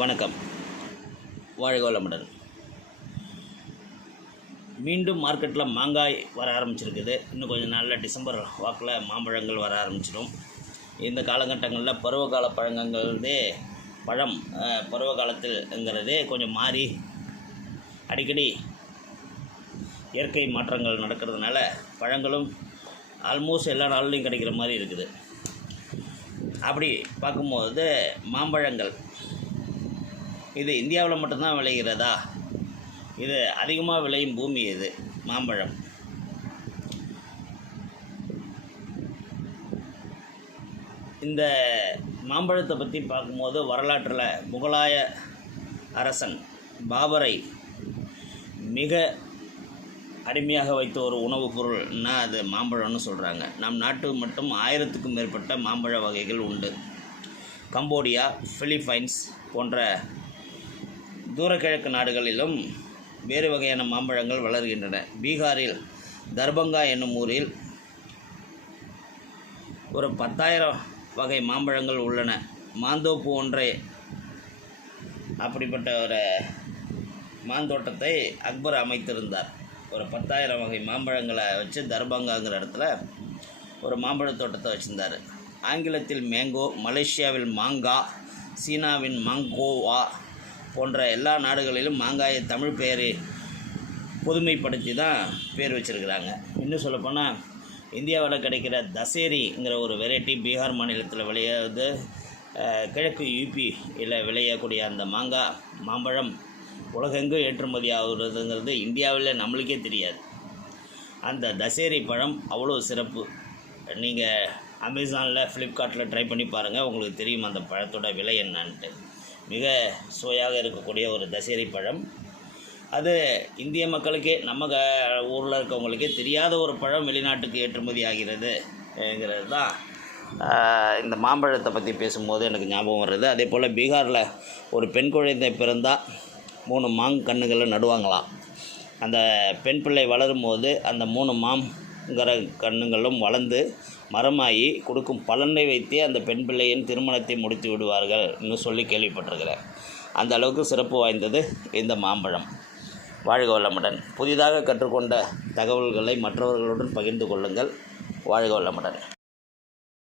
வணக்கம். வாழ்க வளமுடன். மீண்டும் மார்க்கெட்டில் மாங்காய் வர ஆரம்பிச்சிருக்குது. இன்னும் கொஞ்சம் நாளில் டிசம்பர் வாக்கில் மாம்பழங்கள் வர ஆரம்பிச்சிடும். இந்த காலகட்டங்களில் பருவகால பழங்கங்கிறதே பழம் பருவ காலத்தில்ங்கிறதே கொஞ்சம் மாறி அடிக்கடி இயற்கை மாற்றங்கள் நடக்கிறதுனால பழங்களும் ஆல்மோஸ்ட் எல்லா நாள்லையும் கிடைக்கிற மாதிரி இருக்குது. அப்படி பார்க்கும்போது மாம்பழங்கள் இது இந்தியாவில் மட்டும்தான் விளைகிறதா? இது அதிகமாக விளையும் பூமி இது மாம்பழம். இந்த மாம்பழத்தை பற்றி பார்க்கும்போது வரலாற்றில் முகலாய அரசன் பாபரை மிக அடிமையாக வைத்த ஒரு உணவுப் பொருள்னா அது மாம்பழம்னு சொல்கிறாங்க நம் நாட்டு மட்டும் ஆயிரத்துக்கும் மேற்பட்ட மாம்பழ வகைகள் உண்டு. கம்போடியா பிலிப்பைன்ஸ் போன்ற தூரக்கிழக்கு நாடுகளிலும் வேறு வகையான மாம்பழங்கள் வளர்கின்றன. பீகாரில் தர்பங்கா என்னும் ஊரில் ஒரு பத்தாயிரம் வகை மாம்பழங்கள் உள்ளன. மாந்தோப்பு ஒன்றை அப்படிப்பட்ட ஒரு மாந்தோட்டத்தை அக்பர் அமைத்திருந்தார். ஒரு பத்தாயிரம் வகை மாம்பழங்களை வச்சு தர்பங்காங்கிற இடத்துல ஒரு மாம்பழ தோட்டத்தை வச்சுருந்தார். ஆங்கிலத்தில் மேங்கோ மலேசியாவில் மாங்கா சீனாவின் மாங்கோவா போன்ற எல்லா நாடுகளிலும் மாங்காயை தமிழ் பெயர் பொதுமைப்படுத்தி தான் பேர் வச்சுருக்கிறாங்க. இன்னும் சொல்லப்போனால் இந்தியாவில் கிடைக்கிற தசேரிங்கிற ஒரு வெரைட்டி பீகார் மாநிலத்தில் விளையாது. கிழக்கு யூபி விளையக்கூடிய அந்த மாங்காய் மாம்பழம் உலகெங்கும் ஏற்றுமதி ஆகுறதுங்கிறது இந்தியாவில் நம்மளுக்கே தெரியாது. அந்த தசேரி பழம் அவ்வளோ சிறப்பு. நீங்கள் அமேசானில் ஃப்ளிப்கார்ட்டில் ட்ரை பண்ணி பாருங்கள் உங்களுக்கு தெரியும் அந்த பழத்தோட விலை என்னன்ட்டு. மிக சுவையாக இருக்கக்கூடிய ஒரு தசேரி பழம். அது இந்திய மக்களுக்கே நம்ம க ஊரில் இருக்கவங்களுக்கே தெரியாத ஒரு பழம் வெளிநாட்டுக்கு ஏற்றுமதி ஆகிறதுங்கிறது தான். இந்த மாம்பழத்தை பற்றி பேசும்போது எனக்கு ஞாபகம் வருது. அதே போல் பீகாரில் ஒரு பெண் குழந்தை பிறந்தால் மூணு மாங் கண்ணுகளை நடுவாங்களாம். அந்த பெண் பிள்ளை வளரும்போது அந்த மூணு மாம் மாங்கர கண்ணுங்களும் வளர்ந்து மரமாகி கொடுக்கும் பலனை வைத்தே அந்த பெண் பிள்ளையின் திருமணத்தை முடித்து விடுவார்கள் இன்னும் சொல்லி கேள்விப்பட்டிருக்கிறேன். அந்த அளவுக்கு சிறப்பு வாய்ந்தது இந்த மாம்பழம். வாழ்க வளமுடன். புதிதாக கற்றுக்கொண்ட தகவல்களை மற்றவர்களுடன் பகிர்ந்து கொள்ளுங்கள். வாழ்க வளமுடன்.